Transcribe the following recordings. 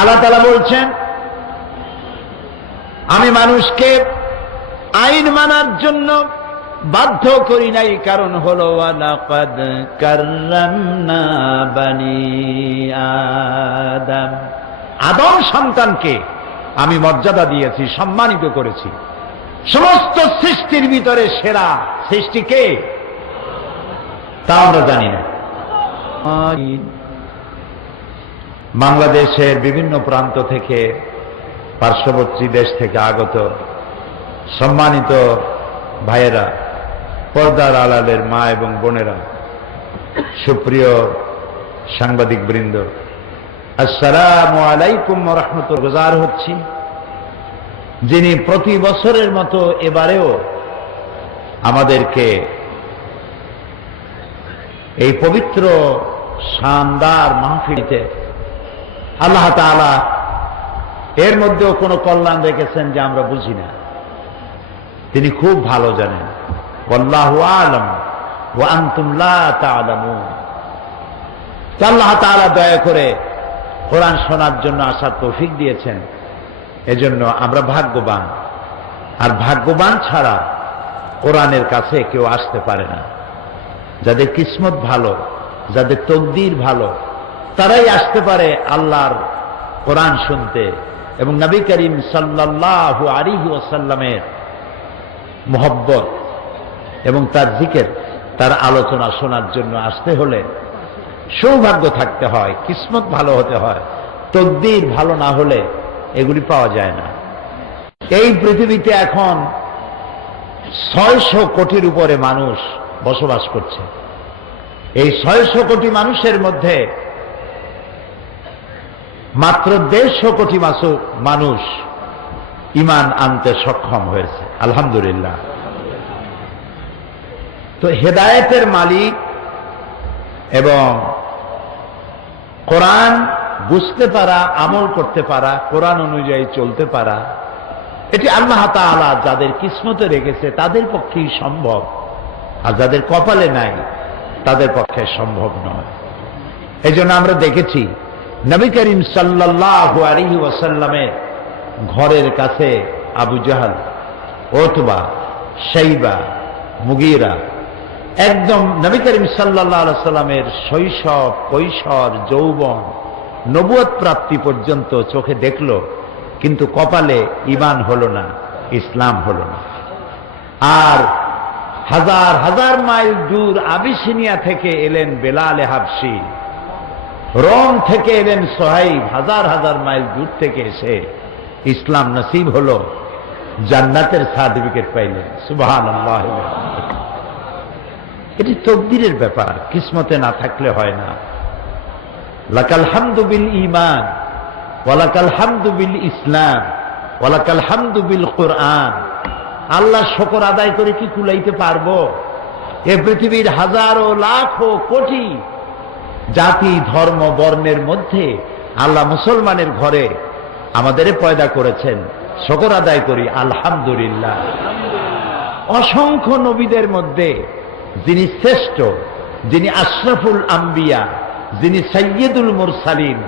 আল্লাহ তাআলা বলছেন, আমি মানুষকে আইন মানার জন্য বাধ্য করি নাই, কারণ হলো ওয়ালাকাদ কাররামনা বানি আদম, আদম সন্তানকে আমি মর্যাদা দিয়েছি, সম্মানিত করেছি। সমস্ত সৃষ্টির ভিতরে সেরা সৃষ্টি কে তা আমরা জানি না। বাংলাদেশের বিভিন্ন প্রান্ত থেকে, পার্শ্ববর্তী দেশ থেকে আগত সম্মানিত ভাইয়েরা, পর্দার আড়ালের মা এবং বোনেরা, সুপ্রিয় সাংবাদিক বৃন্দ, আসসালামু আলাইকুম ওয়া রাহমাতুল্লাহ। গুজার হচ্ছি যিনি প্রতি বছরের মতো এবারেও আমাদেরকে এই পবিত্র শানদার মাহফিলতে আল্লাহ তাআলা এর মধ্যেও কোনো কল্যাণ রেখেছেন যে আমরা বুঝি না, তিনি খুব ভালো জানেন। ওয়াল্লাহু আ'লাম ওয়া আনতুম লা তা'লামুন। আল্লাহ তাআলা দয়া করে কোরআন শোনার জন্য আসার তৌফিক দিয়েছেন, এজন্য আমরা ভাগ্যবান। আর ভাগ্যবান ছাড়া কোরআনের কাছে কেউ আসতে পারে না। যাদের কিসমত ভালো, যাদের তকদির ভালো, তারাই আসতে পারে আল্লাহর কোরআন শুনতে এবং নবী করিম সাল্লাল্লাহু আলাইহি ওয়াসাল্লামের মুহাব্বত এবং তার জিকির, তার আলোচনা শোনার জন্য আসতে হলে সৌভাগ্য থাকতে হয়, কিসমত ভালো হতে হয়। তকদির ভালো না হলে এগুলি পাওয়া যায় না। এই পৃথিবীতে এখন 600 কোটির উপরে মানুষ বসবাস করছে। এই 600 কোটি মানুষের মধ্যে মাত্র 150 কোটি মানুষ ঈমান আনতে সক্ষম হয়েছে, আলহামদুলিল্লাহ। তো হেদায়েতের মালিক এবং কোরআন বুঝতে পারা, আমল করতে পারা, কোরআন অনুযায়ী চলতে পারা, এটি আল্লাহ তাআলা যাদের কিসমতে রেখেছে তাদের পক্ষেই সম্ভব, আর যাদের কপালে নাই তাদের পক্ষে সম্ভব নয়। এই জন্য আমরা দেখেছি নবী করিম সাল্লাল্লাহু আলাইহি ওয়াসাল্লামের ঘরের কাছে আবু জাহল, উতবা, শাইবা, মুগীরা একদম নবী করিম সাল্লাল্লাহু আলাইহি ওয়াসাল্লামের শৈশব, কৈশোর, যৌবন, নবুয়ত প্রাপ্তি পর্যন্ত চোখে দেখলো, কিন্তু কপালে ঈমান হলো না, ইসলাম হলো না। আর হাজার হাজার মাইল দূর আবিসিনিয়া থেকে এলেন বেলাল হাবশি, রোম থেকে এলেন সোহাইব, হাজার হাজার মাইল দূর থেকে এসে ইসলাম নসিব হলো, জান্নাতের সার্টিফিকেট পাইলেন। সুবহানাল্লাহ। এটি তকদিরের ব্যাপার, কিসমতে না থাকলে হয় না। লাকাল হামদু বিল ঈমান ওয়া লাকাল হামদু বিল ইসলাম ওয়া লাকাল হামদু বিল কুরআন। আল্লাহ শুকর আদায় করে কি কুলাইতে পারবো? এ পৃথিবীর হাজারো লাখো কোটি জাতি, ধর্ম, বর্ণের মধ্যে আল্লাহ মুসলমানের ঘরে আমাদের পয়দা করেছেন, শুকর আদায় করি আলহামদুলিল্লাহ। অসংখ্য নবীদের মধ্যে যিনি শ্রেষ্ঠ, যিনি আশরাফুল আম্বিয়া, যিনি সাইয়্যিদুল মুরসালিন,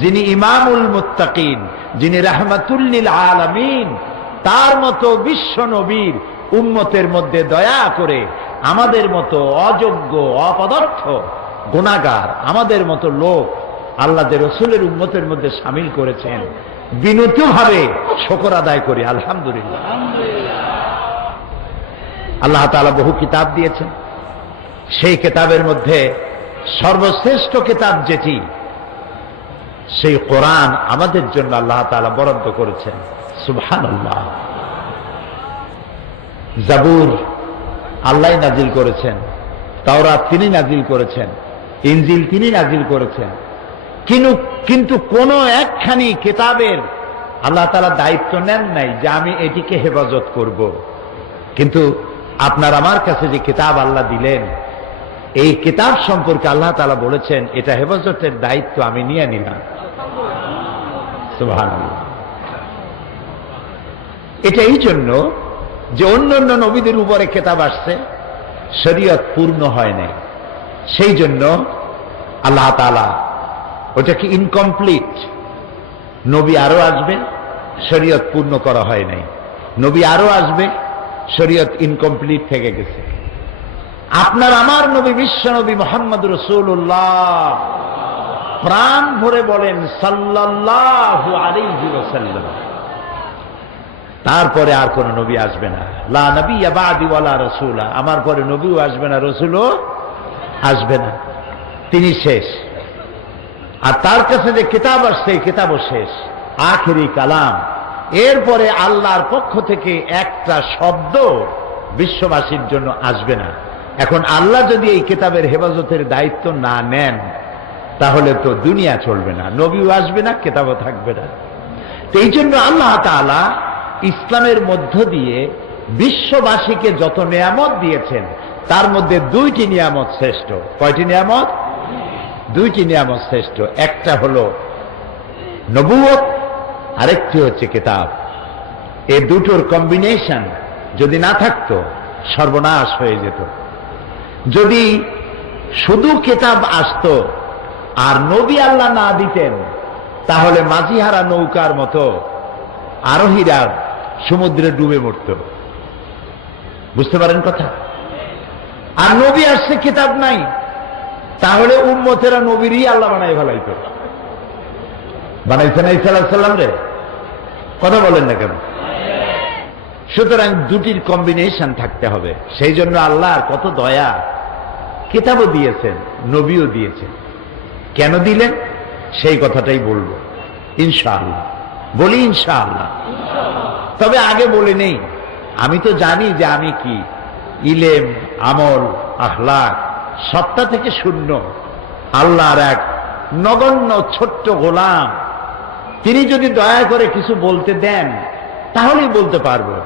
যিনি ইমামুল মুত্তাকিন, যিনি রাহমাতুল লিল আলামিন, তার মতো বিশ্ব নবীর উম্মতের মধ্যে দয়া করে আমাদের মতো অযোগ্য, অপদার্থ, গুনাহগার, আমাদের মতো লোক আল্লাহর রাসূলের উম্মতের মধ্যে শামিল করেছেন। বিনীতভাবে শুকর আদায় করি আলহামদুলিল্লাহ। আল্লাহ তাআলা বহু কিতাব দিয়েছেন, সেই কিতাবের মধ্যে সর্বশ্রেষ্ঠ কিতাব যেটি, সেই কোরআন আমাদের জন্য আল্লাহ তাআলা বরাদ্দ করেছেন। সুবহানাল্লাহ। জাবুর আল্লাহ নাজিল করেছেন, তাওরাত তিনি নাজিল করেছেন, ইনজিল তিনি নাজিল করেছেন, কিন্তু কোন একখানি কিতাবের আল্লাহ তাআলা দায়িত্ব নেন নাই যে আমি এটিকে হেফাজত করব। কিন্তু আপনার আমার কাছে যে কিতাব আল্লাহ দিলেন, এই কিতাব সম্পর্কে আল্লাহ তাআলা বলেছেন এটা হেফাজতের দায়িত্ব আমি নিয়ে নিলাম। সুবহানাল্লাহ। এটা এই জন্য যে অন্য অন্য নবীদের উপরে কিতাব আসছে, শরীয়ত পূর্ণ হয় নাই, সেই জন্য আল্লাহ তাআলা ওটাকে ইনকমপ্লিট, নবী আরো আসবে, শরীয়ত পূর্ণ করা হয় নাই। নবী আরো আসবে, শরীয়ত ইনকমপ্লিট থেকে গেছে। আপনার আমার নবী বিশ্ব নবী মুহাম্মদ রাসূলুল্লাহ প্রাণ ভরে বলেন সাল্লাল্লাহু আলাইহি ওয়াসাল্লাম, তারপরে আর কোন নবী আসবে না। লা নবিয়্যা বা'দি ওয়ালা রাসূলা, আমার পরে নবীও আসবে না, রাসূলও আসবে না, তিনি শেষ। আর তার কাছে যে কিতাব আসছে এই কিতাবও শেষ, আখেরি কালাম। এরপরে আল্লাহর পক্ষ থেকে একটা শব্দ বিশ্ববাসীর জন্য আসবে না। এখন আল্লাহ যদি এই কিতাবের হেফাজতের দায়িত্ব না নেন, তাহলে তো দুনিয়া চলবে না, নবীও আসবে না, কিতাবও থাকবে না। তো এই জন্য আল্লাহ তাআলা ইসলামের মধ্য দিয়ে বিশ্ববাসীকে যত নিয়ামত দিয়েছেন, তার মধ্যে দুইটি নিয়ামত শ্রেষ্ঠ। কয়টি নিয়ামত? দুইটি নিয়ামত শ্রেষ্ঠ। একটা হলো নবুয়ত, আরেকটি হচ্ছে কিতাব। এই দুটোর কম্বিনেশন যদি না থাকতো, সর্বনাশ হয়ে যেত। যদি শুধু কিতাব আসতো আর নবী আল্লাহ না দিতেন, তাহলে মাঝিহারা নৌকার মতো আরোহীরা সমুদ্রে ডুবে মরত। বুঝতে পারেন কথা? আর নবী আসছে, কিতাব নাই, তাহলে উম্মতেরা নবীরই আল্লাহ বানাই ফেলাইত। বানাইছে না ঈসা আলাইহিস সালাম রে? কথা বলেন না কেন? সুতরাং দুটির কম্বিনেশন থাকতে হবে। সেই জন্য আল্লাহর কত দয়া, কিতাবও দিয়েছেন, নবীও দিয়েছেন। কেন দিলেন সেই কথাটাই বলবো ইনশাআল্লাহ। বলি ইনশাআল্লাহ। তবে আগে বলে নেই, আমি তো জানি যে আমি কি ইলেম, আমল, আখলাক সবটা থেকে শূন্য, আল্লাহর এক নগণ্য ছোট্ট গোলাম। তিনি যদি দয়া করে কিছু বলতে দেন, তাহলেই বলতে পারবো।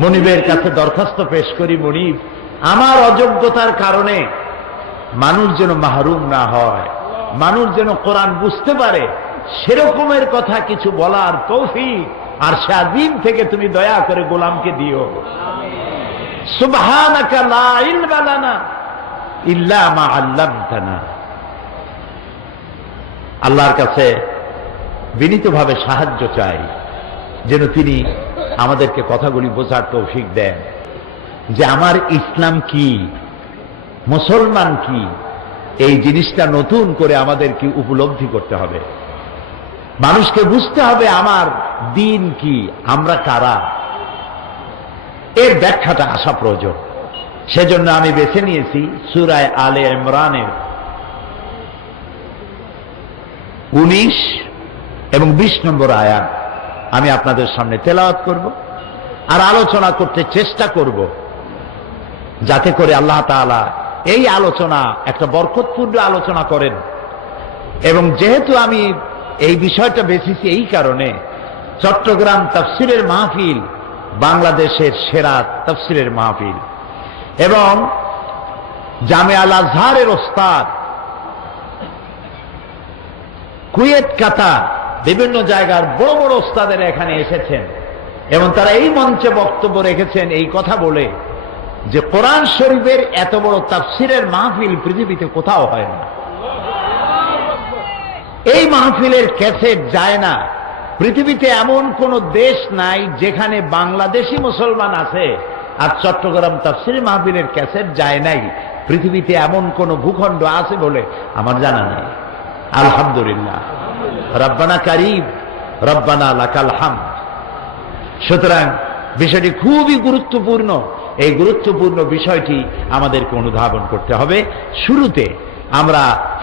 মনিবের কাছে দরখাস্ত পেশ করি, মনিব, আমার অযোগ্যতার কারণে মানুষ যেন মাহরুম না হয়, মানুষ যেন কোরআন বুঝতে পারে, সেরকমের কথা কিছু বলার তৌফিক আর শাযীম থেকে তুমি দয়া করে গোলামকে দিও। সুবহানাকা লা ইলমা লানা ইল্লা মা আল্লামতানা। আল্লাহর কাছে বিনীতভাবে সাহায্য চাই, যেন তিনি আমাদেরকে কথাগুলি বোঝার তৌফিক দেন, যে আমার ইসলাম কি, মুসলমান কি, এই জিনিসটা নতুন করে আমাদেরকে উপলব্ধি করতে হবে। মানুষকে বুঝতে হবে আমার দিন কি, আমরা কারা, এর ব্যাখ্যাটা আসা প্রয়োজন। সেজন্য আমি বেছে নিয়েছি সূরা আলে ইমরানের 19 এবং 20 নম্বর আয়াত আমি আপনাদের সামনে তেলাওয়াত করব আর আলোচনা করতে চেষ্টা করব, যাতে করে আল্লাহ তাআলা এই আলোচনা একটা বরকতপূর্ণ আলোচনা করেন। এবং যেহেতু আমি এই বিষয়টা বেছেছি এই কারণে, চট্টগ্রাম তাফসীরের মাহফিল বাংলাদেশের সেরা তাফসীরের মাহফিল, এবং জামিয়া আল আজহারের ওস্তাদ কুয়েত, কাতার, বিভিন্ন জায়গার বড় বড় ওস্তাদের এখানে এসেছেন এবং তারা এই মঞ্চে বক্তব্য রেখেছেন এই কথা বলে যে কোরআন শরীফের এত বড় তাফসীরের মাহফিল পৃথিবীতে কোথাও হয় না। এই মাহফিলের ক্যাসেট যায় না। পৃথিবীতে এমন কোন দেশ নাই যেখানে বাংলাদেশি মুসলমান আছে আর চট্টগ্রাম তাফসীরের মাহফিলের ক্যাসেট যায় নাই। পৃথিবীতে এমন কোন ভূখণ্ড আছে বলে আমার জানা নাই। আলহামদুলিল্লাহ, রব্বানা কারীম, রব্বানা লাকাল হামদ। সুতরাং বিষয়টি খুবই গুরুত্বপূর্ণ। এই গুরুত্বপূর্ণ বিষয়টি আমাদেরকে অনুধাবন করতে হবে। শুরুতে আমরা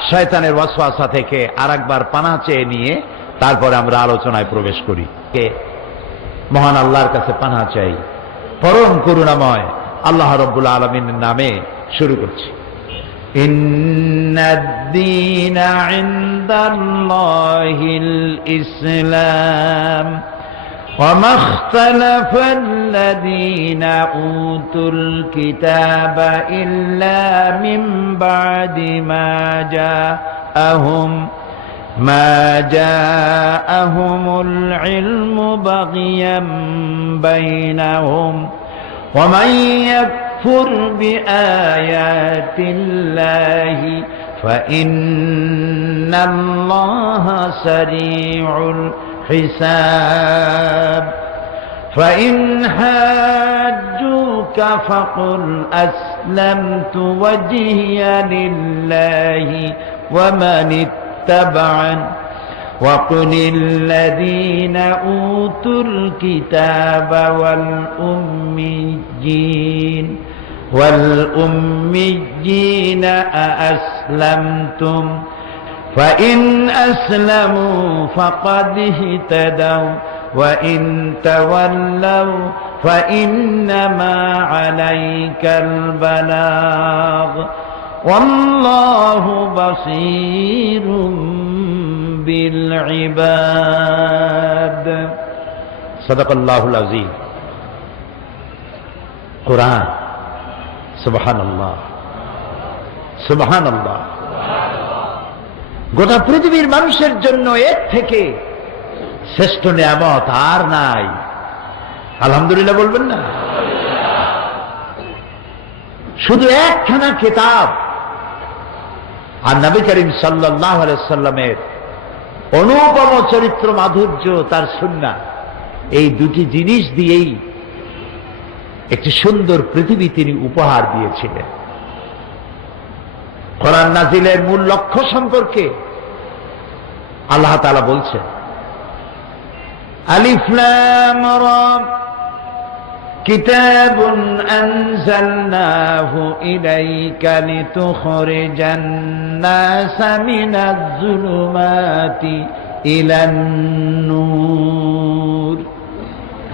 শয়তানের ওয়াসওয়াসা থেকে আরেকবার পানাহ চেয়ে নিয়ে তারপরে আমরা আলোচনায় প্রবেশ করি। মহান আল্লাহর কাছে পানাহ চাই, পরম করুণাময় আল্লাহ রাব্বুল আলামিনের নামে শুরু করছি। ইন্নাদ-দীনা ইনদাল্লাহিল ইসলাম وما اختلف الذين أوتوا الكتاب إلا من بعد ما جاءهم العلم بغيا بينهم ومن يكفر بآيات الله فإن الله سريع الحساب فإن حاجوك فقل أسلمت وجهي لله ومن اتبعني وقل الذين أوتوا الكتاب والأميين أأسلمتم فإن أسلموا فقد اهتدوا وإن تولوا فإنما عليك البلاغ والله بصير بالعباد صدق الله العظيم قرآن সুবহানাল্লাহ সুবহানাল্লাহ গোটা পৃথিবীর মানুষের জন্য এর থেকে শ্রেষ্ঠ নিয়ামত আর নাই। আলহামদুলিল্লাহ বলবেন না? শুধু একখানা কিতাব আর নবী করিম সাল্লাল্লাহু আলাইহি সাল্লামের অনুপম চরিত্র মাধুর্য, তার সুন্নাহ, এই দুটি জিনিস দিয়েই একটি সুন্দর পৃথিবী তিনি উপহার দিয়েছিলেন। কোরআন নাজিলের মূল লক্ষ্য সম্পর্কে আল্লাহ তাআলা বলছেন, আলিফ লাম রা কিতাবুন আনজালনাহু ইলাইকা লিতুখরিজান নাসা মিনাজ যুলুমাতি ইলান নূর।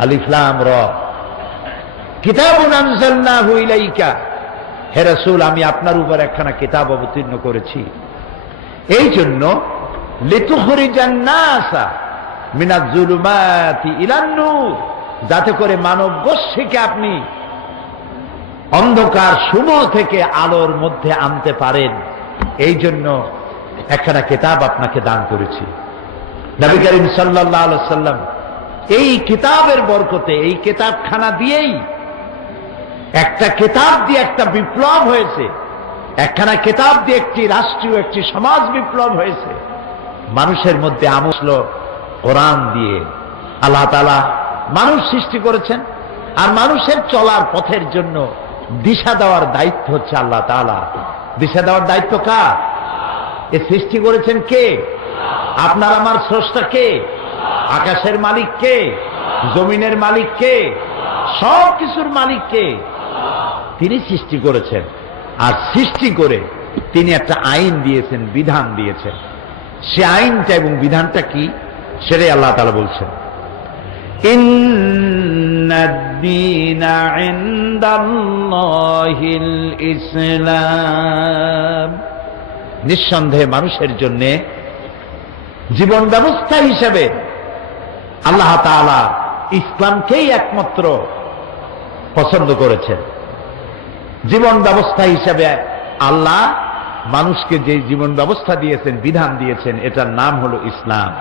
আলিফ লাম রা কিতাবুন আনজালনাহু ইলাইকা, হে রাসূল আমি আপনার উপর একখানা কিতাব অবতীর্ণ করেছি এই জন্য লিতুখরিজান নাসা মিনাজ যুলুমাতি ইলান নূর, যাতে করে মানব গোষ্ঠীকে আপনি অন্ধকার সমূহ থেকে আলোর মধ্যে আনতে পারেন। এই জন্য একখানা কিতাব আপনাকে দান করেছি। নবী করিম সাল্লাল্লাহু আলাইহি সাল্লাম এই কিতাবের বরকতে, এই কিতাবখানা দিয়েই, একটা কিতাব দিয়ে একটা বিপ্লব হয়েছে, একখানা কিতাব দিয়ে একটি রাষ্ট্রীয়, একটি সমাজ বিপ্লব হয়েছে। মানুষের মধ্যে আমল কোরআন দিয়ে আল্লাহ তাআলা মানুষ সৃষ্টি করেছেন, আর মানুষের চলার পথের জন্য দিশা দেওয়ার দায়িত্ব হচ্ছে আল্লাহ তাআলা। দিশা দেওয়ার দায়িত্ব কার? এ সৃষ্টি করেছেন কে? আপনার আমার স্রষ্টা কে? আকাশের মালিক কে? জমিনের মালিক কে? সব কিছুর মালিক কে? তিনি সৃষ্টি করেছেন, আর সৃষ্টি করে তিনি একটা আইন দিয়েছেন, বিধান দিয়েছেন। সে আইনটা এবং বিধানটা কি সেটাই আল্লাহ তাআলা বলছেন, ইন্নাদ-দীনা ইনদাল্লাহিল ইসলাম, নিঃসন্দেহে মানুষের জন্য জীবন ব্যবস্থা হিসেবে আল্লাহ তাআলা ইসলামকেই একমাত্র পছন্দ করেছেন। জীবন ব্যবস্থা হিসেবে আল্লাহ মানুষকে যে জীবন ব্যবস্থা দিয়েছেন, বিধান দিয়েছেন, এটার নাম হলো ইসলাম।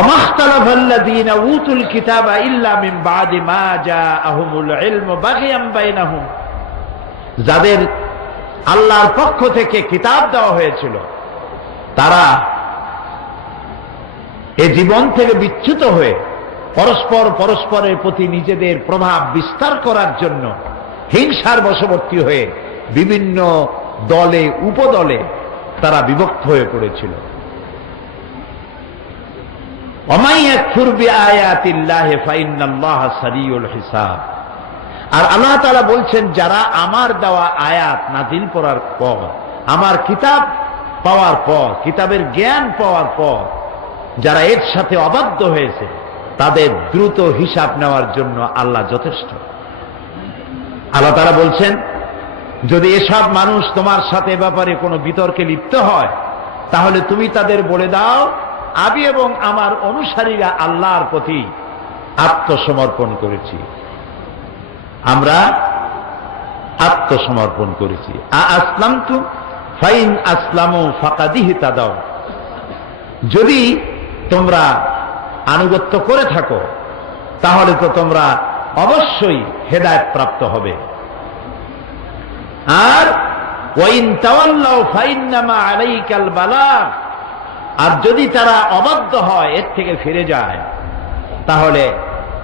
ওমাখতালাফাল্লাযীনা উতুল কিতাবা ইল্লা মিন বাদি মা জাআহুমুল ইলমু বাগিয়াম বাইনাহুম, যাদের আল্লাহর পক্ষ থেকে কিতাব দেওয়া হয়েছিল তারা এই জীবন থেকে বিচ্যুত হয়ে পরস্পরের প্রতি নিজেদের প্রভাব বিস্তার করার জন্য হিংসার বশবর্তী হয়ে বিভিন্ন দলে উপদলে তারা বিভক্ত হয়ে পড়েছিল। ওমাই ইয়াকফুর বিআয়াতিল্লাহি ফাইন্নাল্লাহা সারিউল হিসাব, আর আল্লাহ তাআলা বলছেন যারা আমার দেওয়া আয়াত নাযিল করার পর, আমার কিতাব পাওয়ার পর, কিতাবের জ্ঞান পাওয়ার পর যারা এর সাথে অবাধ্য হয়েছে তাদের দ্রুত হিসাব নেওয়ার জন্য আল্লাহ যথেষ্ট। আল্লাহ তাআলা বলছেন যদি এসব মানুষ তোমার সাথে ব্যাপারে কোনো বিতর্কে লিপ্ত হয় তাহলে তুমি তাদের বলে দাও আমি এবং আমার অনুসারীরা আল্লাহর প্রতি আত্মসমর্পণ করেছি, আমরা আত্মসমর্পণ করেছি। আসলামতু ফাইন আসলামু ফাকাদিহতাদাও, যদি তোমরা আনুগত্য করে থাকো তাহলে তো তোমরা অবশ্যই হেদায়েত প্রাপ্ত হবে। আর ওয়া ইন তাওয়াল্লাউ ফাইন্নামা আলাইকাল বালাগ, আর যদি তারা অবাধ্য হয়, এর থেকে ফিরে যায়, তাহলে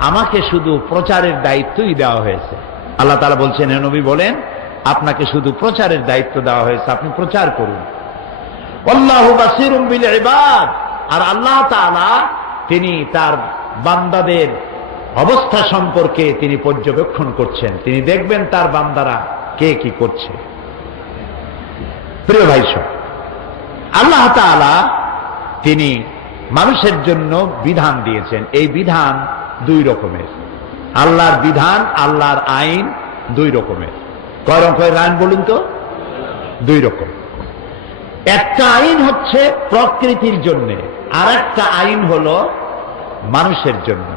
আমাকে শুধু প্রচারের দায়িত্বই দেওয়া হয়েছে। আল্লাহ তাআলা বলছেন, হে নবী বলেন, আপনাকে শুধু প্রচারের দায়িত্ব দেওয়া হয়েছে, আপনি প্রচার করুন। আল্লাহু বাসীরুম বিল ইবাদ, আর আল্লাহ তাআলা তিনি তার বান্দাদের অবস্থা সম্পর্কে তিনি পর্যবেক্ষণ করছেন, তিনি দেখবেন তার বান্দারা কে কি করছে। প্রিয় ভাই সব, আল্লাহ তাআলা তিনি মানুষের জন্য বিধান দিয়েছেন। এই বিধান দুই রকমের। আল্লাহর বিধান, আল্লাহর আইন দুই রকমের। কয় রকমের আইন বলুন তো? দুই রকম। একটা আইন হচ্ছে প্রকৃতির জন্য, আর একটা আইন হলো মানুষের জন্য।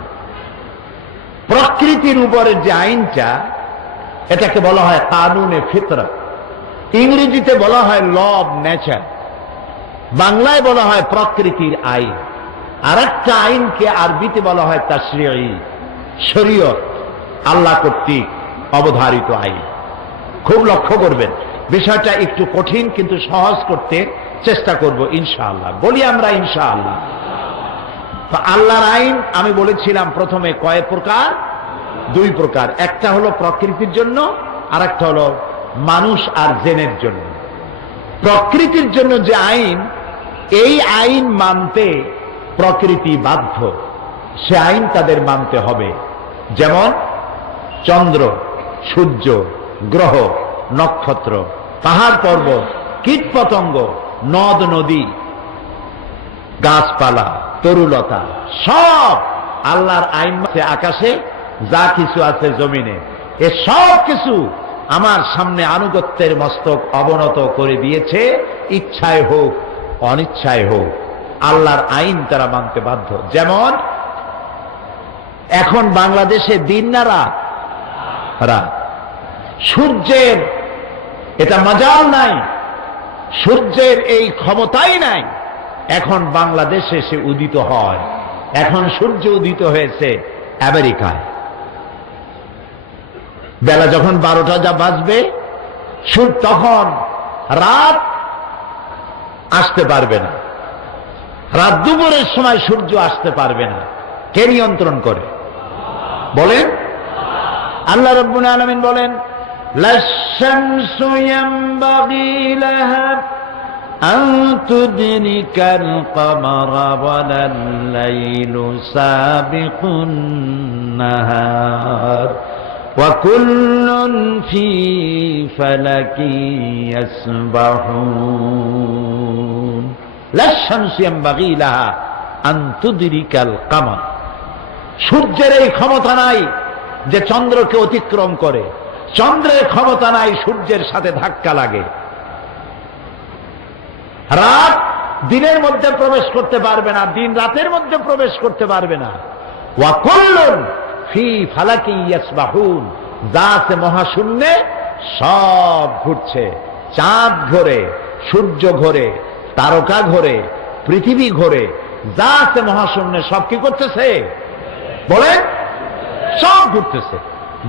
প্রকৃতির উপরের যে আইনটা, এটাকে বলা হয় কানুনে ফিতরত, ইংরেজিতে বলা হয় ল অব নেচার, বাংলায় বলা হয় প্রকৃতির আইন। আর একটা আইনকে আরবিতে বলা হয় তাশরিঈ, শরীয়ত, আল্লাহ কর্তৃক অবধারিত আইন। খুব লক্ষ্য করবেন, বিষয়টা একটু কঠিন, কিন্তু সহজ করতে চেষ্টা করব ইনশাআল্লাহ। বলি আমরা ইনশাআল্লাহ। তো আল্লাহর আইন আমি বলেছিলাম প্রথমে কয় প্রকার? দুই প্রকার। একটা হলো প্রকৃতির জন্য, আর একটা হলো মানুষ আর জিনের জন্য। প্রকৃতির জন্য যে আইন, এই আইন মানতে প্রকৃতি বাধ্য, সে আইন তাদের মানতে হবে। যেমন চন্দ্র, সূর্য, গ্রহ, নক্ষত্র, পাহাড় পর্বত, কীট পতঙ্গ, নদ নদী, গাছপালা, তরুলতা, সব আল্লাহর আইন আছে। আকাশে যা কিছু আছে জমিনে, এ সব কিছু আমার সামনে আনুগত্যের মস্তক অবনত করে দিয়েছে, ইচ্ছায় হোক অনিচ্ছায় হোক আল্লাহর আইন তারা মানতে বাধ্য। যেমন এখন বাংলাদেশে দিন না রাত, সূর্যের এটা মজাল নাই, সূর্যের এই ক্ষমতাই নাই। এখন বাংলাদেশে সে উদিত হয়। এখন সূর্য উদিত হয়েছে আমেরিকায়। বেলা যখন 12টা যা বাজবে, তখন রাত আসতে পারবে না। রাত দুপুরের সময় সূর্য আসতে পারবে না। কে নিয়ন্ত্রণ করে বলেন? আল্লাহ রাব্বুল আলামিন বলেন, লাশ-শামসু ইয়ানবাগী লাহা আন তুদরিকাল কমারা ওয়ালাল লাইলু সাবিকুন নাহার ওয়া কুল্লুন ফী ফালাকি ইয়াসবাহুন। লাশ-শামসু ইয়ানবাগী লাহা আন তুদরিকাল কমার, সূর্যের এই ক্ষমতা নাই যে চন্দ্রকে অতিক্রম করে, চন্দ্রের ক্ষমতা নাই সূর্যের সাথে ধাক্কা লাগে। রাত দিনের মধ্যে প্রবেশ করতে পারবে না, দিন রাতের মধ্যে প্রবেশ করতে পারবে না। ওয়া কুল্লুন ফী ফালাকি ইয়াসবাহুন, যা আছে মহাশূন্যে সব ঘুরছে। চাঁদ ঘোরে, সূর্য ঘোরে, তারকা ঘোরে, পৃথিবী ঘোরে, যা আছে মহাশূন্যে সব কি করতেছে বলেন? সব ঘুরতেছে,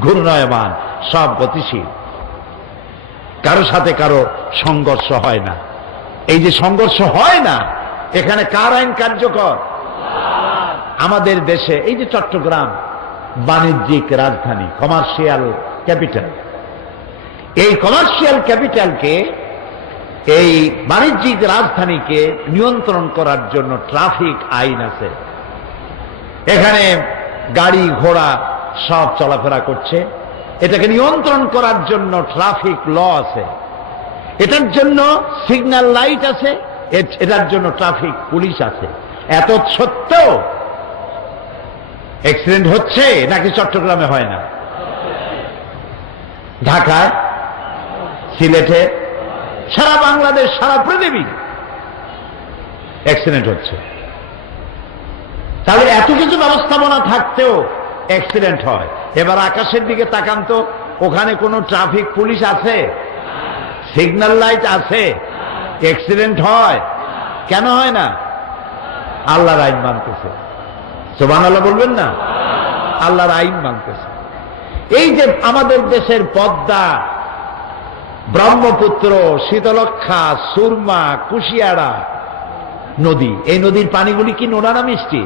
ঘূর্ণায়মান, সব গতিশীল। কারো সাথে কারো সংঘর্ষ হয় না। এই যে সংঘর্ষ হয় না, এখানে কার আইন কার্যকর? আমাদের দেশে এই যে চট্টগ্রাম বাণিজ্যিক রাজধানী, কমার্শিয়াল ক্যাপিটাল, এই কমার্শিয়াল ক্যাপিটালকে, এই বাণিজ্যিক রাজধানীকে নিয়ন্ত্রণ করার জন্য ট্রাফিক আইন আছে। এখানে গাড়ি ঘোড়া সব চলাফেরা করছে, এটাকে নিয়ন্ত্রণ করার জন্য ট্রাফিক ল আছে, এটার জন্য সিগন্যাল লাইট আছে, এটার জন্য ট্রাফিক পুলিশ আছে। এত সত্ত্বেও অ্যাক্সিডেন্ট হচ্ছে নাকি চট্টগ্রামে হয় না? ঢাকায়, সিলেটে, সারা বাংলাদেশ, সারা পৃথিবী অ্যাক্সিডেন্ট হচ্ছে। তাহলে এত কিছু ব্যবস্থাপনা থাকতেও অ্যাক্সিডেন্ট হয়। এবার আকাশের দিকে তাকান তো, ওখানে কোনো ট্রাফিক পুলিশ আছে? সিগন্যাল লাইট আছে? অ্যাক্সিডেন্ট হয় কেন হয় না? আল্লাহর আইন মানতেছে। সুবহানাল্লাহ বলবেন না? আল্লাহর আইন মানতেছে। এই যে আমাদের দেশের পদ্মা ব্রহ্মপুত্র, শীতলক্ষা, সুরমা, কুশিয়ারা নদী, এই নদীর পানিগুলি কি নোনা না মিষ্টি?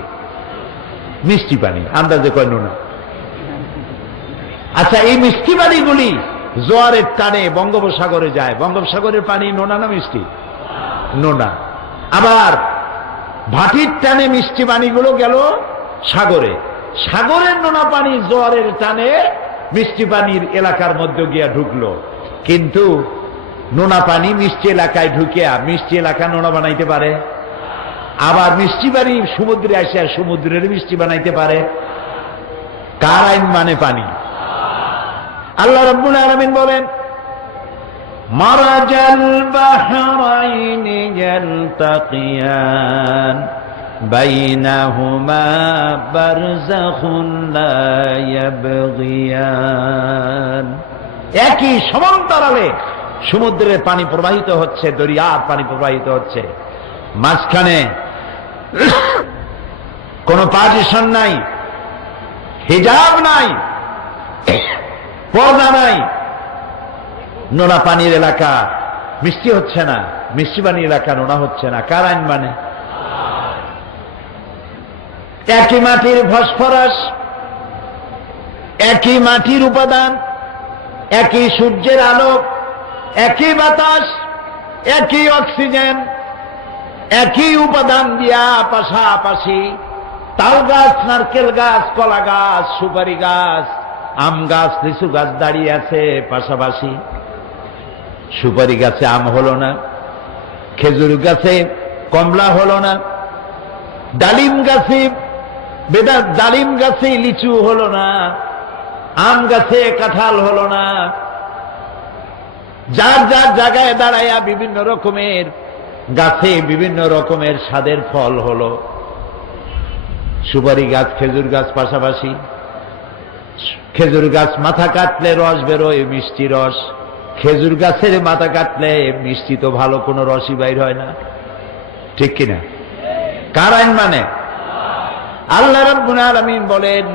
মিষ্টি পানি, আন্দাজে কয় নোনা। আচ্ছা, এই মিষ্টি পানিগুলি জোয়ারের টানে বঙ্গোপসাগরে যায়, বঙ্গোপসাগরের পানি নোনা না মিষ্টি? নোনা। আবার ভাটির টানে মিষ্টি পানিগুলো গেল সাগরে, সাগরের নোনা পানি জোয়ারের টানে মিষ্টি পানির এলাকার মধ্যে গিয়া ঢুকলো। কিন্তু নোনা পানি মিষ্টি এলাকায় ঢুকিয়া মিষ্টি এলাকা নোনা বানাইতে পারে? আবার মিষ্টি পানি সমুদ্রে আসিয়া সমুদ্রের মিষ্টি বানাইতে পারে? কার আইন মানে পানি? আল্লাহ রাব্বুল আলামিন বলেন, মারাজাল বাহরাইনি ইয়ালতাকিয়ান বাইনাহুমা বারযাখুন লা ইয়াবগিয়ান। একই সমান্তরালে সমুদ্রের পানি প্রবাহিত হচ্ছে, দরিয়ার পানি প্রবাহিত হচ্ছে, মাঝখানে কোনো পার্টিশন নাই, হিজাব নাই, পর্দা নাই। নোনা পানির এলাকা মিষ্টি হচ্ছে না, মিষ্টি পানির এলাকা নোনা হচ্ছে না। কার আইন মানে? একই মাটির ফসফরাস, একই মাটির উপাদান, একই সূর্যের আলো, একই বাতাস, একই অক্সিজেন, একই উপাদান দিয়া পাশাপাশি তাল গাছ, নারকেল গাছ, কলা গাছ, সুপারি গাছ, আম গাছ, লিচু গাছ দাঁড়িয়ে আছে পাশাপাশি। সুপারি গাছে আম হলো না, খেজুর গাছে কমলা হলো না, ডালিম গাছে ডালিম গাছে লিচু হলো না, আম গাছে কাঁঠাল হলো না। যার যার জায়গায় দাঁড়াইয়া বিভিন্ন রকমের গাছে বিভিন্ন রকমের স্বাদের ফল হলো। সুপারি গাছ, খেজুর গাছ পাশাপাশি। খেজুর গাছ মাথা কাটলে রস বেরোয়, মিষ্টি রস। খেজুর গাছের মাথা কাটলে মিষ্টি তো ভালো কোনো রসই বাইর হয় না, ঠিক কিনা? কার আইন মানে? আল্লাহ রাব্বুল আলামিন বলেন,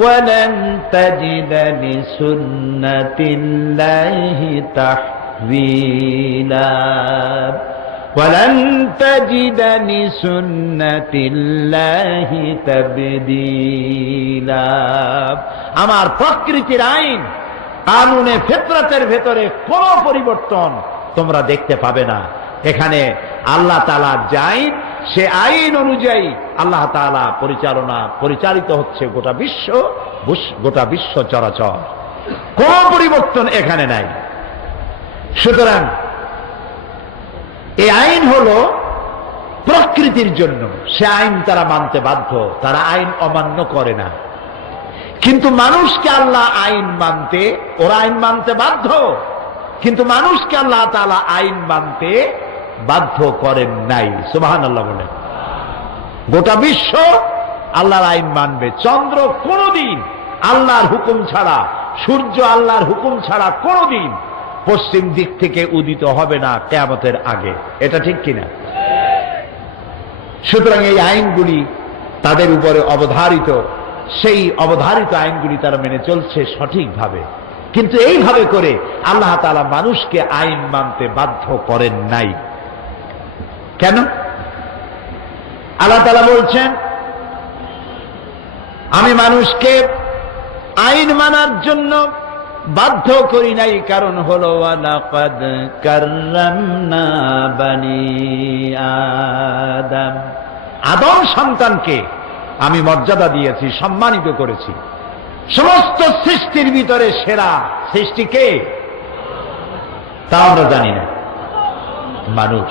ওয়ালান তাজিদা লিসুন্নাতিল্লাহি তাহওয়িলা, ওয়ালান তাজিদা লিসুন্নাতিল্লাহি তাবদীলা। আমার প্রকৃতির আইন, কানুনে ফিতরাতের ভেতরে কোনো পরিবর্তন তোমরা দেখতে পাবে না। এখানে আল্লাহ তাআলার যে আইন, সে আইন অনুযায়ী আল্লাহ তাআলা পরিচালিত হচ্ছে গোটা বিশ্ব চরাচর। কোন পরিবর্তন এখানে নাই। সুতরাং এই আইন হলো প্রকৃতির জন্য, সে আইন তারা মানতে বাধ্য, তারা আইন অমান্য করে না। কিন্তু মানুষকে আল্লাহ আইন মানতে, ওরা আইন মানতে বাধ্য, কিন্তু মানুষকে আল্লাহ তাআলা আইন মানতে বাধ্য করেন নাই। সুবহানাল্লাহ বলেন। গোটা বিশ্ব আল্লাহর আইন মানবে। চন্দ্র কোনদিন আল্লাহর হুকুম ছাড়া, সূর্য আল্লাহর হুকুম ছাড়া কোনদিন পশ্চিম দিক থেকে উদিত হবে না কিয়ামতের আগে। এটা ঠিক কিনা? সুতরাং এই আইনগুলি তাদের উপরে অবধারিত, সেই অবধারিত আইনগুলি তারা মেনে চলছে সঠিকভাবে। কিন্তু এইভাবে করে আল্লাহ তাআলা মানুষকে আইন মানতে বাধ্য করেন নাই। কেন? আল্লাহ তাআলা বলছেন, আমি মানুষকে আইন মানার জন্য বাধ্য করি নাই, কারণ হলো ওয়ালাকাদ কাররামনা বানি আদম, আদম সন্তানকে আমি মর্যাদা দিয়েছি, সম্মানিত করেছি। সমস্ত সৃষ্টির ভিতরে সেরা সৃষ্টি কে? তা আমরা জানি না। মানুষ।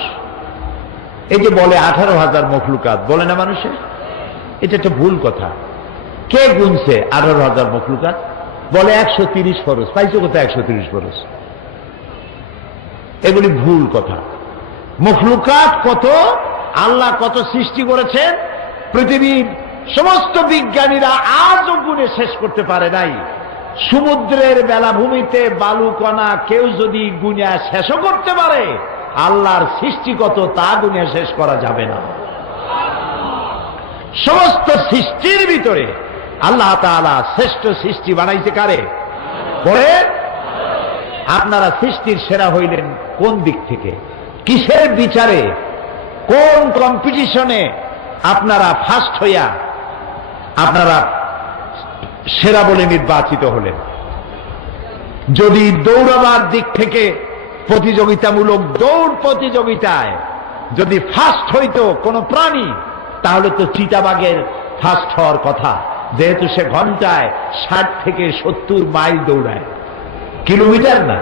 এই যে বলে 18,000 মখলুকাত, বলে না মানুষে? এটা একটা ভুল কথা। কে গুনছে 18,000 মখলুকাত? বলে 130 ফরজ। পাইছো কোথায় 130 ফরজ? এগুলি ভুল কথা। মখলুকাত কত, আল্লাহ কত সৃষ্টি করেছেন, পৃথিবীর সমস্ত বিজ্ঞানীরা আজও গুণে শেষ করতে পারে নাই। সমুদ্রের বেলাভূমিতে বালুকণা কেউ যদি গুণে শেষও করতে পারে, আল্লাহর সৃষ্টি কত তা গুণে শেষ করা যাবে না। সমস্ত সৃষ্টির ভিতরে আল্লাহ তাআলা শ্রেষ্ঠ সৃষ্টি বানাইতে কারে? পরে আপনারা সৃষ্টির সেরা হইলেন কোন দিক থেকে? কিসের বিচারে, কোন কম্পিটিশনে আপনারা ফার্স্ট হইয়া আপনারা সেরা বলে নির্বাচিত হলেন? যদি দৌড়াবার দিক থেকে প্রতিযোগিতামূলক দৌড় প্রতিযোগিতায় যদি ফার্স্ট হইতো কোন প্রাণী, তাহলে তো চিতাবাঘের ফার্স্ট হওয়ার কথা, যেহেতু সে ঘন্টায় 60 থেকে 70 মাইল দৌড়ায়। কিলোমিটার না,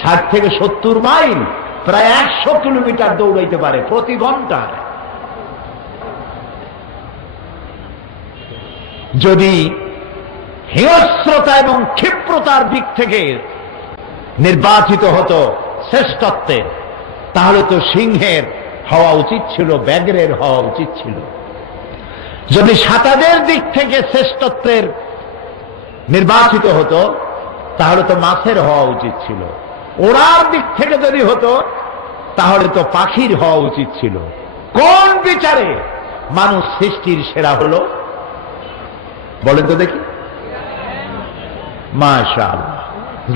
60 থেকে 70 মাইল, প্রায় 100 কিলোমিটার দৌড়াইতে পারে প্রতি ঘন্টায়। যদি হিংস্রতা এবং ক্ষিপ্রতার দিক থেকে নির্বাচিত হতো শ্রেষ্ঠত্বের, তাহলে তো সিংহের হওয়া উচিত ছিল, ব্যাঘ্রের হওয়া উচিত ছিল। যদি সাঁতারের দিক থেকে শ্রেষ্ঠত্বের নির্বাচিত হতো, তাহলে তো মাছের হওয়া উচিত ছিল। ওড়ার দিক থেকে যদি হতো, তাহলে তো পাখির হওয়া উচিত ছিল। কোন বিচারে মানুষ সৃষ্টির সেরা হলো বলেন তো দেখি? মাশাআল্লাহ।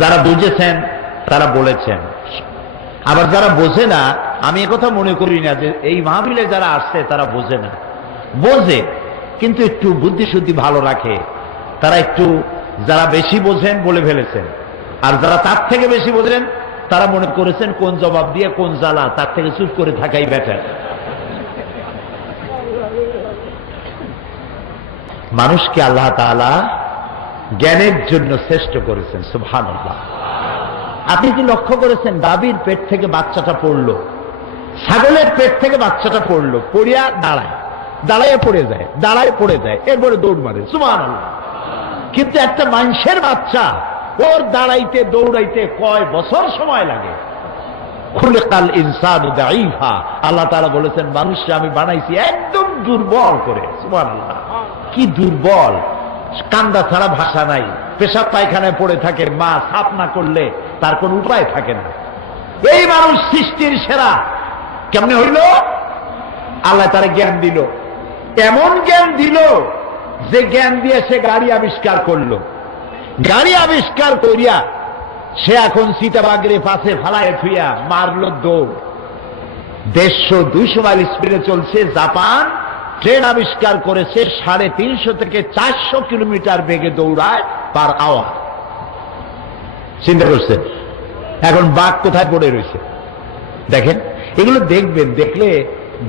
যারা বুঝেছেন তারা বলেছেন, আবার যারা বোঝে না, আমি একথা মনে করি না যে এই মাহফিলে যারা আসছে তারা বোঝে না। বোঝে, কিন্তু একটু বুদ্ধি শুদ্ধি ভালো রাখে। তারা একটু, যারা বেশি বোঝেন বলে ফেলেছেন, আর যারা তার থেকে বেশি বোঝেন তারা মনে করেছেন কোন জবাব দিয়ে কোন জ্বালা, তার থেকে চুপ করে থাকাই বেটার। মানুষকে আল্লাহ তাআলা জ্ঞানের জন্য শ্রেষ্ঠ করেছেন। সুবহানাল্লাহ। আপনি কি লক্ষ্য করেছেন, গাভীর পেট থেকে বাচ্চাটা পড়লো, ছাগলের পেট থেকে বাচ্চাটা পড়লো, পড়িয়া দাঁড়ায়, দাঁড়াইয়া পড়ে যায়, দাঁড়ায় পড়ে যায়, এরপরে দৌড় মারে। সুবহানাল্লাহ। কিন্তু একটা মানুষের বাচ্চা, ওর দাঁড়াইতে দৌড়াইতে কয় বছর সময় লাগে। খুলিকাল ইনসানু দাঈফা, আল্লাহ তাআলা বলেছেন মানুষকে আমি বানাইছি একদম দুর্বল করে। সুবহানাল্লাহ। কি দুর্বল! কান্দা ছাড়া ভাষা নাই, পেশাব পায়খানায় পড়ে থাকে, মা সাফ না করলে তার কোন উপায় থাকে না। এই মানুষ সৃষ্টির সেরা কেমনে হইল? আল্লাহ তারা জ্ঞান দিল, এমন জ্ঞান দিল যে জ্ঞান দিয়ে সে গাড়ি আবিষ্কার করলো। গাড়ি আবিষ্কার করিয়া সে এখন চিতাবাঘরে পাশে ফালায় থুইয়া মারল দৌড়। 150-200 মাইল স্পিডে চলছে। জাপান ট্রেন আবিষ্কার করেছে 350 থেকে 400 কিলোমিটার বেগে দৌড়ায় পার আওয়ার। চিন্তা করছে এখন বাঘ কোথায় পড়ে রয়েছে। দেখেন, এগুলো দেখবেন, দেখলে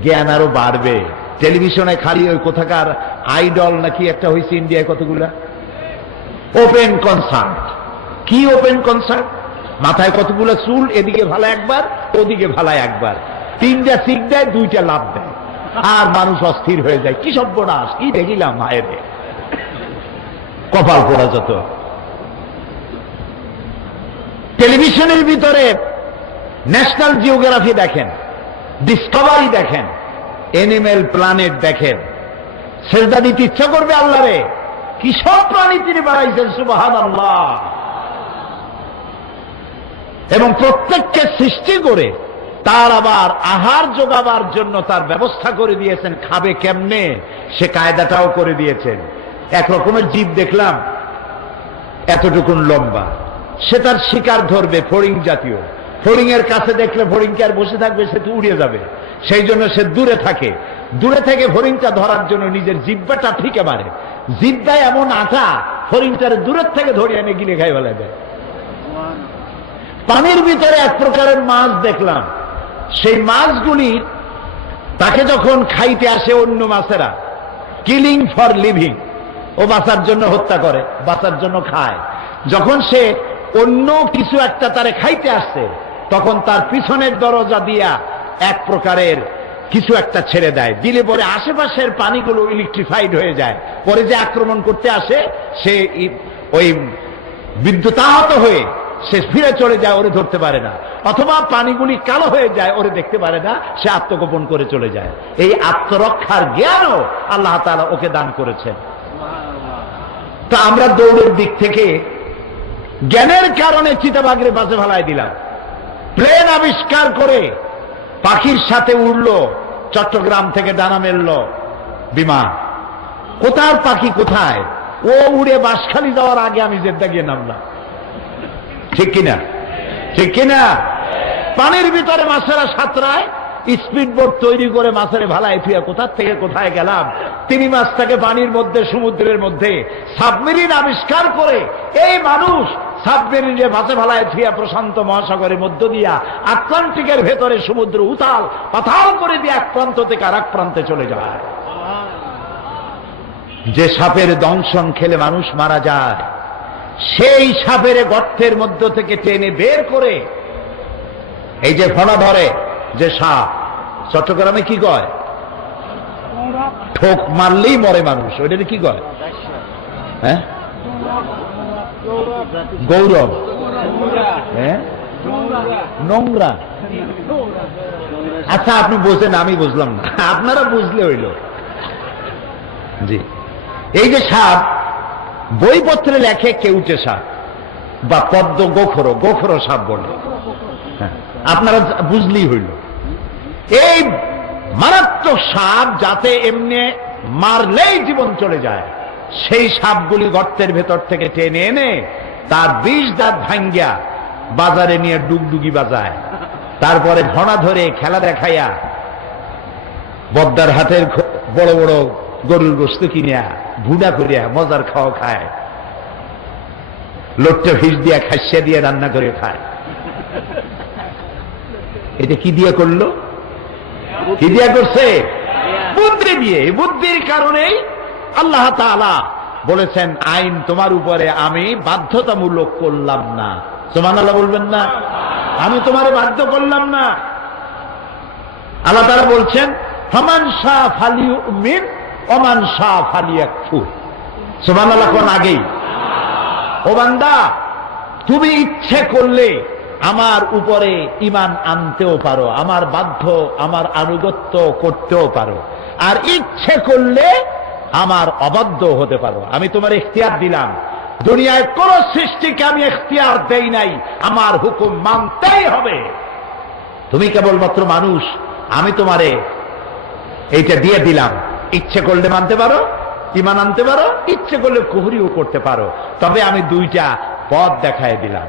জ্ঞান আরো বাড়বে। টেলিভিশনে খালি ওই কোথাকার আইডল নাকি একটা হয়েছে ইন্ডিয়ায়, কতগুলা ওপেন কনসার্ট। কি ওপেন কনসার্ট? মাথায় কতগুলো চুল, এদিকে ভালা একবার, ওদিকে ভালা একবার, 3টা সিক দেয়, 2টা লাভ দেয়, আর মানুষ অস্থির হয়ে যায়। কি সর্বনাশ, কি দেখিলাম মায়ের, কপাল পোড়া যত। টেলিভিশনের ভিতরে ন্যাশনাল জিওগ্রাফি দেখেন, ডিসকভারি দেখেন, এনিম্যাল প্ল্যানেট দেখেন, সেজদা দিতে ইচ্ছা করবে আল্লাহরে। কি সব প্রাণী তিনি বানাইছেন। সুবহানাল্লাহ। এবং প্রত্যেককে সৃষ্টি করে তার আবার আহার যোগাবার জন্য তার ব্যবস্থা করে দিয়েছেন। খাবে কেমনে সে কায়দাটাও করে দিয়েছেন। এক রকমের জীব দেখলাম এতটুকুন লম্বা, সে তার শিকার ধরবে, ফড়িং জাতীয়। ফড়িং এর কাছে দেখলে ফড়িংকে আর বসে থাকবে, সে তো উড়িয়ে যাবে, সেই জন্য সে দূরে থাকে। দূরে থেকে ফড়িংটা ধরার জন্য নিজের জিব্বাটা ঠিক মারে। জিব্বায় এমন আটা, ফড়িংটারে দূরের থেকে ধরে এনে গিলে খাই ফেলা যায়। পানির ভিতরে এক প্রকারের মাছ দেখলাম, সেই মাছগুলি তাকে যখন খাইতে আসে অন্য মাছেরা, কিলিং ফর লিভিং, ও বাঁচার জন্য হত্যা করে, বাঁচার জন্য খায়। যখন সে অন্য কিছু একটা তারে খাইতে আসছে, তখন তার পিছনের দরজা দিয়া এক প্রকারের কিছু একটা ছেড়ে দেয়, দিলে পরে আশেপাশের পানিগুলো ইলেকট্রিফাইড হয়ে যায়। পরে যে আক্রমণ করতে আসে সে ওই বিদ্যুতাহত হয়ে সে ফিরে চলে যায়, ওরে ধরতে পারে না। অথবা পানিগুলি কালো হয়ে যায়, ওরে দেখতে পারে না, সে আত্মগোপন করে চলে যায়। এই আত্মরক্ষার জ্ঞানও আল্লাহ তাআলা ওকে দান করেছেন। তা আমরা দৌড়ের দিক থেকে জ্ঞানের কারণে চিতাবাঘরে বাজে ফেলায় দিলাম। প্লেন আবিষ্কার করে পাখির সাথে উড়লো, চট্টগ্রাম থেকে ডানা মেলল বিমান। কোথার পাখি কোথায়? ও উড়ে বাঁশখালী যাওয়ার আগে আমি জেদ্দা গিয়ে নামলাম, ঠিক কিনা? ঠিক কিনা? পানির ভিতরে মাছেরা সাঁতরায়, স্পিড বোট তৈরি করে মাছের ভালায় ফিয়া কোথা থেকে কোথায় গেলাম। তিনি মাছটাকে পানির মধ্যে, সমুদ্রের মধ্যে সাবমেরিন আবিষ্কার করে এই মানুষ সাবমেরিনে মাছে ভালায় ফিয়া প্রশান্ত মহাসাগরের মধ্য দিয়া আটলান্টিকের ভেতরে সমুদ্র উথাল পাতাল করে দিয়ে এক প্রান্ত থেকে আর এক প্রান্তে চলে যায়। যে সাপের দংশন খেলে মানুষ মারা যায়, সেই সাপের গর্তের মধ্য থেকে টেনে বের করে এই যে ফনা ধরে যে সাপ, চট্টগ্রামে কি কয়? ঠোক মারলেই মরে মানুষ, ওইটা কি কয়? হ্যাঁ, গৌরব। হ্যাঁ, নোংরা। আচ্ছা, আপনি বোঝেন, আমি বুঝলাম না, আপনারা বুঝলে হইল। জি, এই যে সাপ বইপত্রে লেখে কেউটে সাপ বা পদ্ম গোখরো, গোখরো সাপ বলে, আপনারা বুঝলেই হইল। এই মারাত্মক সাপ যাতে এমনি মারলেই জীবন চলে যায়, সেই সাপগুলি গর্তের ভেতর থেকে টেনে এনে তার 20 দাঁত ভাঙ্গিয়া বাজারে নিয়ে ডুগডুগি বাজায়, তারপরে ঘোড়া ধরে খেলা দেখাইয়া বদ্দার হাটের বড় বড় গরুর গোস্ত কিনিয়া ভুনা করিয়া মজার খাওয়া খায়, লোট্টে ফিস দিয়া খাসিয়া দিয়ে রান্না করে খায়। এটা কি দিয়ে করলো? কি দিয়া করছে? বুদ্ধি দিয়ে। বুদ্ধির কারণেই আল্লাহ তাআলা বলেছেন, আইন তোমার উপরে আমি বাধ্যতামূলক করলাম না। সুবহানাল্লাহ বলবেন না? আমি তোমারে বাধ্য করলাম না। আল্লাহ তাআলা বলছেন, ফামান শাআ ফালিউমিন ওমান শাআ ফালিয়াকফুর। সুবহানাল্লাহ কোন আগেই। ও বান্দা, তুমি ইচ্ছে করলে আমার উপরে ঈমান আনতেও পারো, আমার বাধ্য, আমার আনুগত্য করতেও পারো, আর ইচ্ছে করলে আমার অবাধ্য হতে পারো। আমি তোমার ইখতিয়ার দিলাম। দুনিয়ায় কোন সৃষ্টিকে আমি ইখতিয়ার দেই নাই, আমার হুকুম মানতেই হবে। তুমি কেবলমাত্র মানুষ, আমি তোমারে এইটা দিয়ে দিলাম। ইচ্ছে করলে মানতে পারো, ঈমান আনতে পারো, ইচ্ছে করলে কুফরিও করতে পারো, তবে আমি দুইটা পথ দেখায় দিলাম।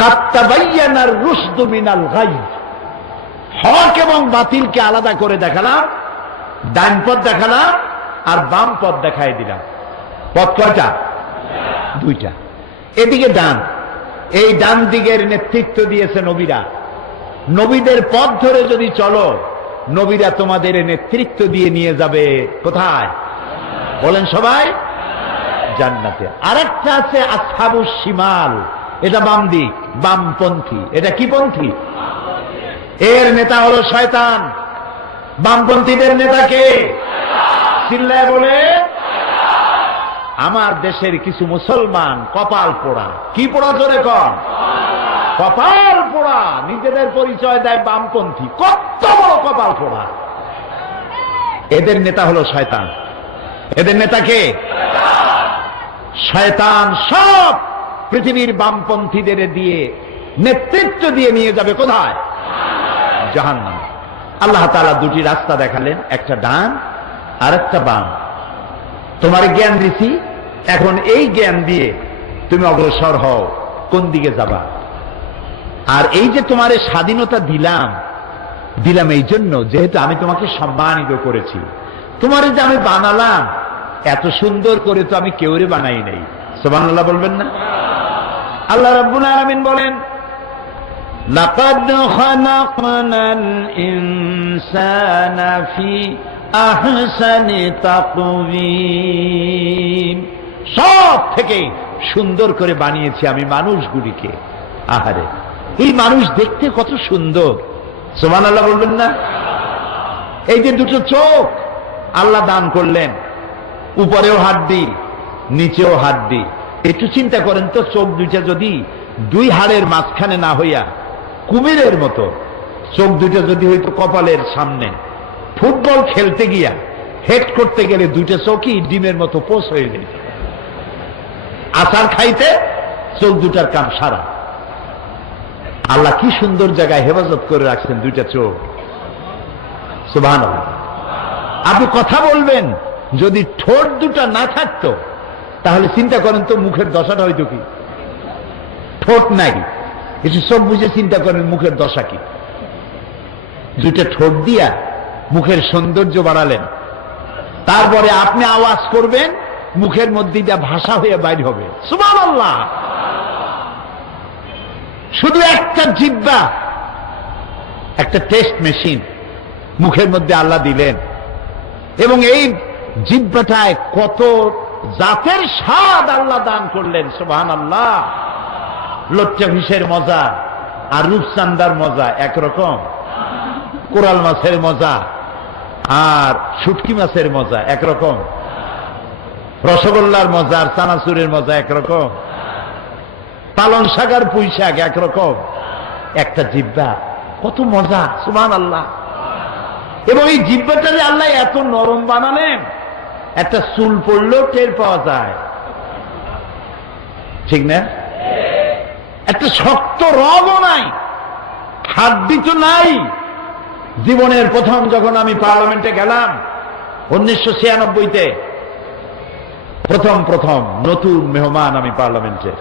কাত্তাবাইয়ানার রুশদু মিনাল গাই, হক এবং বাতিলকে আলাদা করে দেখালাম, ডান পথ দেখালাম আর বাম পথ দেখাই দিলাম। পথ কয়টা? দুইটা। এদিকে ডান, এই ডান দিকের নেতৃত্ব দিয়েছে নবীরা। নবীদের পথ ধরে যদি চলো, নবীরা তোমাদের নেতৃত্ব দিয়ে নিয়ে যাবে কোথায়? বলেন সবাই, জান্নাতে। আরেকটা আছে আসহাবুশ শিমাল, এটা বাম দিক, বামপন্থী। এটা কি পন্থী? এর নেতা হলো শয়তান। বামপন্থীদের নেতা কে? চিল্লায় বলে। আমার দেশের কিছু মুসলমান কপাল পোড়া। কি পোড়া? জোরে কর। কপাল পোড়া। নিজেদের পরিচয় দেয় বামপন্থী। কত বড় কপাল পোড়া। এদের নেতা হলো শয়তান। এদের নেতা কে? শয়তান। সব পৃথিবীর বামপন্থীদের দিয়ে নেতৃত্ব দিয়ে নিয়ে যাবে কোথায়? জাহান্নামে। আল্লাহ তাআলা দুটি রাস্তা দেখালেন, একটা ডান আর একটা বাম। তোমার জ্ঞান দিছি, এখন এই জ্ঞান দিয়ে তুমি অগ্রসর হও কোন দিকে যাবা। আর এই যে তোমার স্বাধীনতা দিলাম, দিলাম এই জন্য যেহেতু আমি তোমাকে সম্মানিত করেছি। তোমার যে আমি বানালাম, এত সুন্দর করে তো আমি কেউরে বানাই নাই। সুবহানাল্লাহ বলবেন না? আল্লাহ রাব্বুল আলামিন বলেন, লাকাদ খালাকনাল ইনসানা ফি আহসানি তাকওয়িম। সব থেকে সুন্দর করে বানিয়েছি আমি মানুষগুলিকে। আহারে, এই মানুষ দেখতে কত সুন্দর। সুবহানাল্লাহ বলবেন না? এই যে দুটো চোখ আল্লাহ দান করলেন, উপরেও হাড্ডি, নিচেও হাড্ডি। একটু চিন্তা করেন তো, চোখ দুইটা যদি দুই হাড়ের মাঝখানে না হইয়া কুমিরের মতো, চোখ দুইটা যদি হইতো কপালের সামনে, ফুটবল খেলতে গিয়া হেড করতে গেলে দুইটা চোখই ডিমের মতো পোষ হয়ে যেত। আচার খাইতে চোখ দুটার কাম সারা। আল্লাহ কি সুন্দর জায়গায় হেফাজত করে রাখছেন দুইটা চোখ। সুবহানাল্লাহ। আপনি কথা বলবেন, যদি ঠোঁট দুটা না থাকতো তাহলে চিন্তা করেন তো মুখের দশাটা হয়তো কি। ঠোঁট নাই, কিছু চোখ বুঝে চিন্তা করেন মুখের দশা কি। দুইটা ঠোঁট দিয়া মুখের সৌন্দর্য বাড়ালেন, তারপরে আপনি আওয়াজ করবেন, মুখের মধ্যে যা ভাষা হয়ে বাইর হবে। সুবহানাল্লাহ। শুধু একটা জিহ্বা, একটা টেস্ট মেশিন মুখের মধ্যে আল্লাহ দিলেন, এবং এই জিহ্বাটায় কত জাতের স্বাদ আল্লাহ দান করলেন। সুবহানাল্লাহ। লচ্চা ঘিসের মজা আর রূপচান্দার মজা একরকম, কোরাল মাছের মজা আর শুটকি মাছের মজা একরকম, রসগোল্লার মজা আর চানাচুরের মজা একরকম, পালং শাক আর পুঁই শাক একরকম। একটা জিহ্বা, কত মজা। সুবহানাল্লাহ। এবং এই জিহ্বাটাকে আল্লাহ এত নরম বানালেন, একটা চুল পড়লেও টের পাওয়া যায়, ঠিক না? একটা শক্ত রগও নাই, হাড্ডি তো নাই। জীবনের প্রথম যখন আমি পার্লামেন্টে গেলাম 1996-তে, প্রথম নতুন মেহমান আমি পার্লামেন্টে,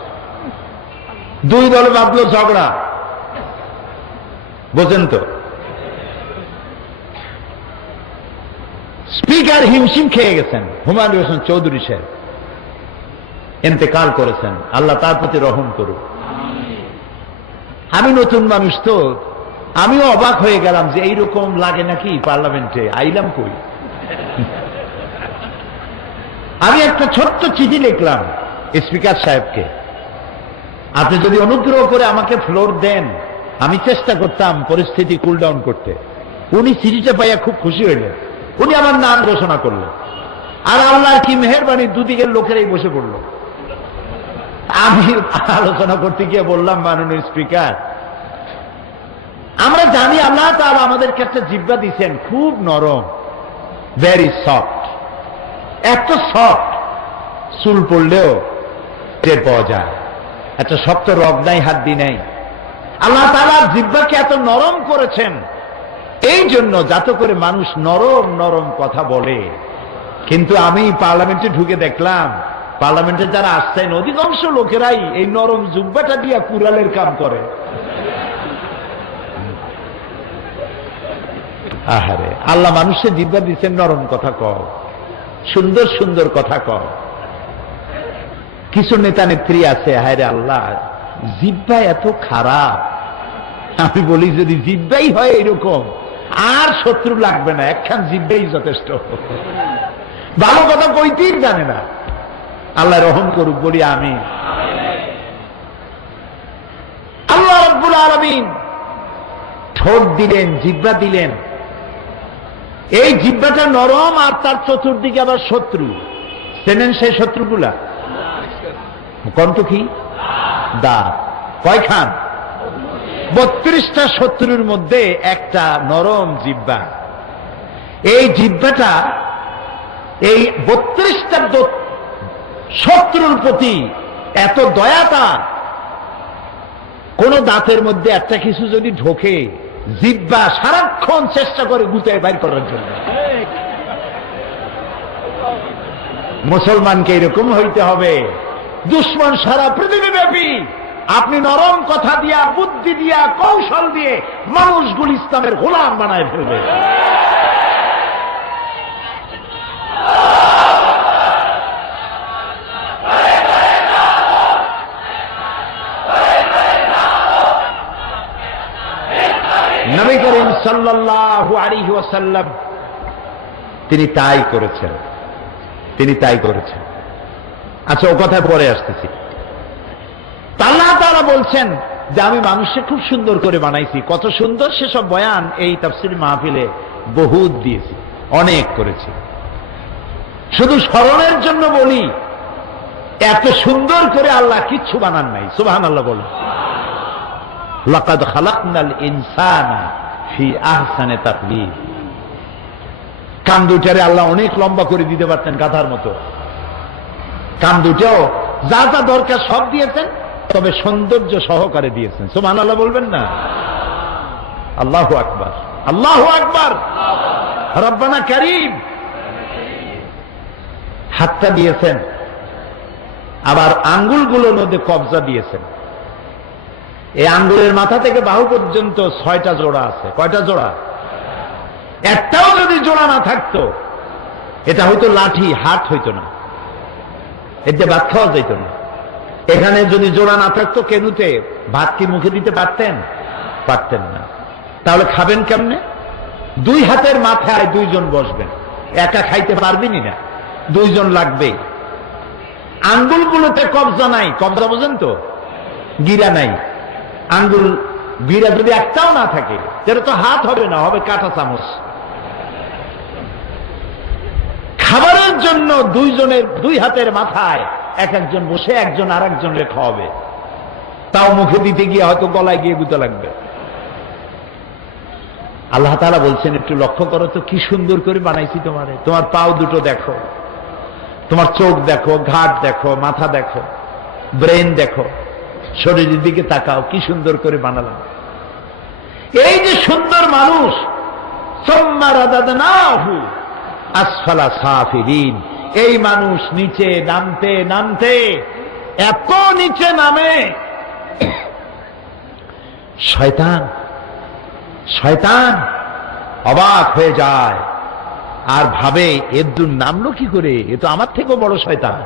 দুই দলে বাঁধলো ঝগড়া, বোঝেন তো? স্পিকার হিমশিম খেয়ে গেছেন, হুমায়ুন হোসেন চৌধুরী সাহেব ইন্তেকাল করেছেন, আল্লাহ তার প্রতি রহম করুক। আমি নতুন মানুষ তো, আমিও অবাক হয়ে গেলাম যে এইরকম লাগে নাকি পার্লামেন্টে, আইলাম কই। আমি একটা ছোট্ট চিঠি লিখলাম স্পিকার সাহেবকে, আপনি যদি অনুগ্রহ করে আমাকে ফ্লোর দেন, আমি চেষ্টা করতাম পরিস্থিতি কুল ডাউন করতে। উনি চিঠিটা পাইয়া খুব খুশি হইলেন, উনি আমার নাম ঘোষণা করলেন, আর আল্লাহর কি মেহেরবানি, দুদিকের লোকেরাই বসে পড়ল। আমি আলোচনা করতে গিয়ে বললাম, মাননীয় স্পিকার, আমরা জানি আল্লাহ তাআলা আমাদেরকে একটা জিহ্বা দিয়েছেন, খুব নরম, ভেরি সফট, এত সফট, চুল পড়লেও টের পাওয়া যায়, একটা শক্ত রগ নাই, হাড্ডি নাই। আল্লাহ তাআলা জিহ্বাকে এত নরম করেছেন এই জন্য, যাতে করে মানুষ নরম নরম কথা বলে। কিন্তু আমি পার্লামেন্টে ঢুকে দেখলাম, পার্লামেন্টে যারা আসছেন অধিকাংশ লোকেরাই এই নরম জিহ্বাটা দিয়ে কুড়ালের কাম করে। আহারে, আল্লাহ মানুষের জিহ্বা দিচ্ছেন, নরম কথা কও, সুন্দর সুন্দর কথা কও। কিছু নেতা নেত্রী আছে, হায়রে আল্লাহ, জিহ্বা এত খারাপ। আমি বলি, যদি জিহ্বাই হয় এরকম, আর শত্রু লাগবে না, একখান জিহ্বাই যথেষ্ট। ভালো কথা কইতেই জানে না, আল্লাহ রহম করুক, বলি আমি। আল্লাহ রাব্বুল আলামিন ঠোঁট দিলেন, জিহ্বা দিলেন, এই জিহ্বাটা নরম, আর তার চতুর্দিকে আবার শত্রু। চেনেন সেই শত্রুগুলা? কন্ত কি? দাঁত। কয়খান? 32টা শত্রুর মধ্যে একটা নরম জিহ্বা। এই জিহ্বাটা এই 32টা শত্রুর প্রতি এত দয়া তার, কোন দাঁতের মধ্যে একটা কিছু যদি ঢোকে, জিহ্বা সারাক্ষণ চেষ্টা করে গুতায় বাইর করার জন্য। মুসলমানকে এরকম হইতে হবে। দুশ্মন সারা পৃথিবীব্যাপী আপনি নরম কথা দিয়া, বুদ্ধি দিয়া, কৌশল দিয়ে মানুষগুলি ইসলামের গোলাম বানায় ফেলবে। নবী করিম সাল্লাল্লাহু আলাইহি ওয়াসাল্লাম তিনি তাই করেছেন, তিনি তাই করেছেন। আচ্ছা, ও কথা পরে আসতেছি। আল্লাহ তাআলা বলছেন যে আমি মানুষকে খুব সুন্দর করে বানাইছি। কত সুন্দর সেসব বয়ান এই তাফসীর মাহফিলে বহুত দিয়েছি, অনেক করেছি। শুধু স্মরণের জন্য বলি, এত সুন্দর করে আল্লাহ কিচ্ছু বানান নাই। সুবহানাল্লাহ বলেন। লাকাদ খালাকনাল ইনসানা ফি আহসানি তাকওয়িম। কান দুটারে আল্লাহ অনেক লম্বা করে দিতে পারতেন, গাধার মতো। কান দুটাও যা যা দরকার সব দিয়েছেন, তবে সৌন্দর্য সহকারে দিয়েছেন। সুবহানাল্লাহ বলবেন না? আল্লাহু আকবার, আল্লাহু আকবার, রব্বানা কারীম। হাতটা দিয়েছেন, আবার আঙ্গুলগুলোর মধ্যে কবজা দিয়েছেন। এই আঙ্গুলের মাথা থেকে বাহু পর্যন্ত 6টা জোড়া আছে। কয়টা জোড়া? একটাও যদি জোড়া না থাকতো এটা হয়তো লাঠি, হাত হইতো না, এতে ভাত খাওয়া যেত না। এখানে যদি জোড়া না থাকতো কেনুতে ভাত কি মুখে দিতে পারতেন? পারতেন না। তাহলে খাবেন কেমনে? 2 হাতের মাথায় 2 জন বসবেন, একা খাইতে পারবেনই না, 2 জন লাগবে। আঙ্গুলগুলোতে কবজা নাই, কবজা বোঝেন তো, গিরা নাই। আঙ্গুল গিরা যদি একটাও না থাকে সেটা তো হাত হবে না, হবে কাঁটা চামচ। খাবারের জন্য 2 জনের 2 হাতের মাথায় এক একজন বসে একজন আর একজনের খাওয়াবে, তাও মুখে দিতে গিয়ে হয়তো গলায় গিয়ে গুঁতো লাগবে। আল্লাহ তাআলা বলছেন একটু লক্ষ্য করো তো, কি সুন্দর করে বানাইছি তোমারে। তোমার পাও দুটো দেখো, তোমার চোখ দেখো, ঘাট দেখো, মাথা দেখো, ব্রেন দেখো, শরীরের দিকে তাকাও, কি সুন্দর করে বানালাম। এই যে সুন্দর মানুষ, সুম্মা রাদাদনাহু আসফালা সাফিলিন, এই মানুষ নিচে নামতে নামতে এত নিচে নামে, শয়তান অবাক হয়ে যায় আর ভাবে এর নামলো কি করে, এ তো আমার থেকেও বড় শয়তান।